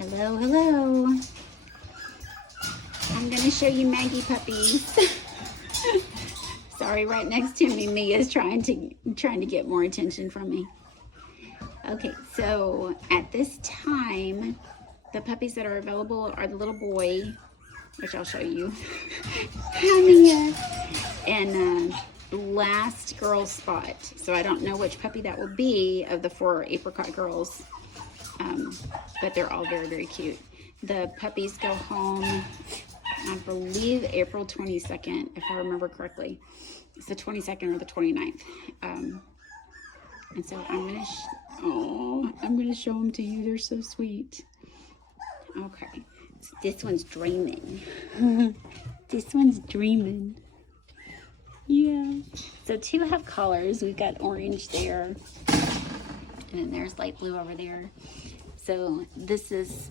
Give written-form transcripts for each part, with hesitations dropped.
Hello, hello. I'm going to show you Maggie puppies. Sorry, right next to me, Mia's trying to get more attention from me. Okay, so at this time, the puppies that are available are the little boy, which I'll show you. Hi, Mia. And last girl spot. So I don't know which puppy that will be of the 4 apricot girls, but they're all very, very cute. The puppies go home, I believe, April 22nd, if I remember correctly. It's the 22nd or the 29th. And so I'm gonna show them to you. They're so sweet. Okay, so this one's dreaming. This one's dreaming. Yeah. So 2 have collars. We've got orange there, and then there's light blue over there. So this is.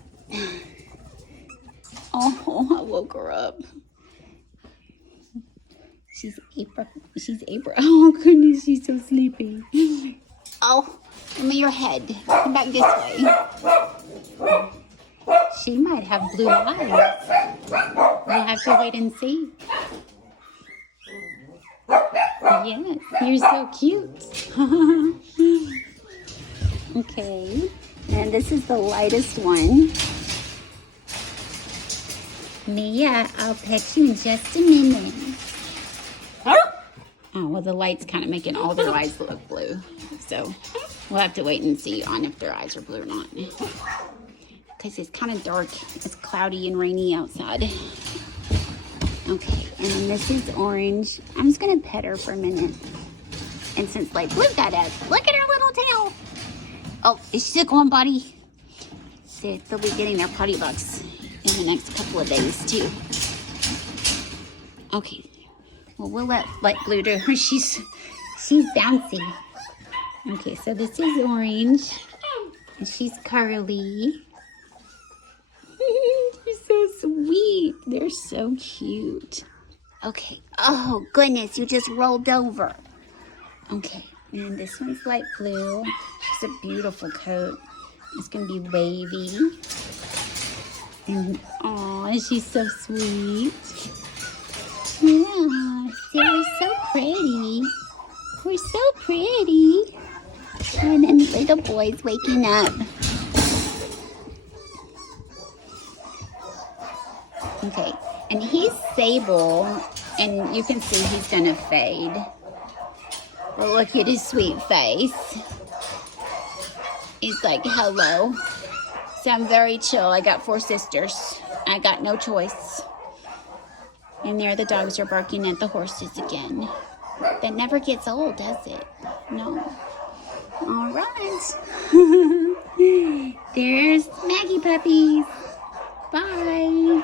Oh, I woke her up. She's April. Oh goodness, she's so sleepy. Oh, give me your head. Come back this way. She might have blue eyes. We'll have to wait and see. Yes, you're so cute. Okay, and this is the lightest one. Mia, I'll pet you in just a minute. Oh, well, the light's kind of making all their eyes look blue. So we'll have to wait and see on if their eyes are blue or not. Because it's kind of dark. It's cloudy and rainy outside. Okay, and then this is orange. I'm just going to pet her for a minute. And since light blue got up, look at her little tail. Oh, is she sick on body? See, they'll be getting their potty bucks in the next couple of days too. Okay, well, we'll let light blue do her. She's bouncy. Okay, so this is orange, and she's curly. She's so sweet. They're so cute. Okay. Oh goodness, you just rolled over. Okay, and this one's light blue. She's a beautiful coat. It's gonna be wavy. And aw, she's so sweet. Yeah, they're so pretty. We're so pretty. And then little boy's waking up. Okay, and he's sable, and you can see he's gonna fade. But look at his sweet face. He's like, hello. So I'm very chill. I got 4 sisters. I got no choice. And there the dogs are barking at the horses again. That never gets old, does it? No. All right. There's Maggie puppies. Bye.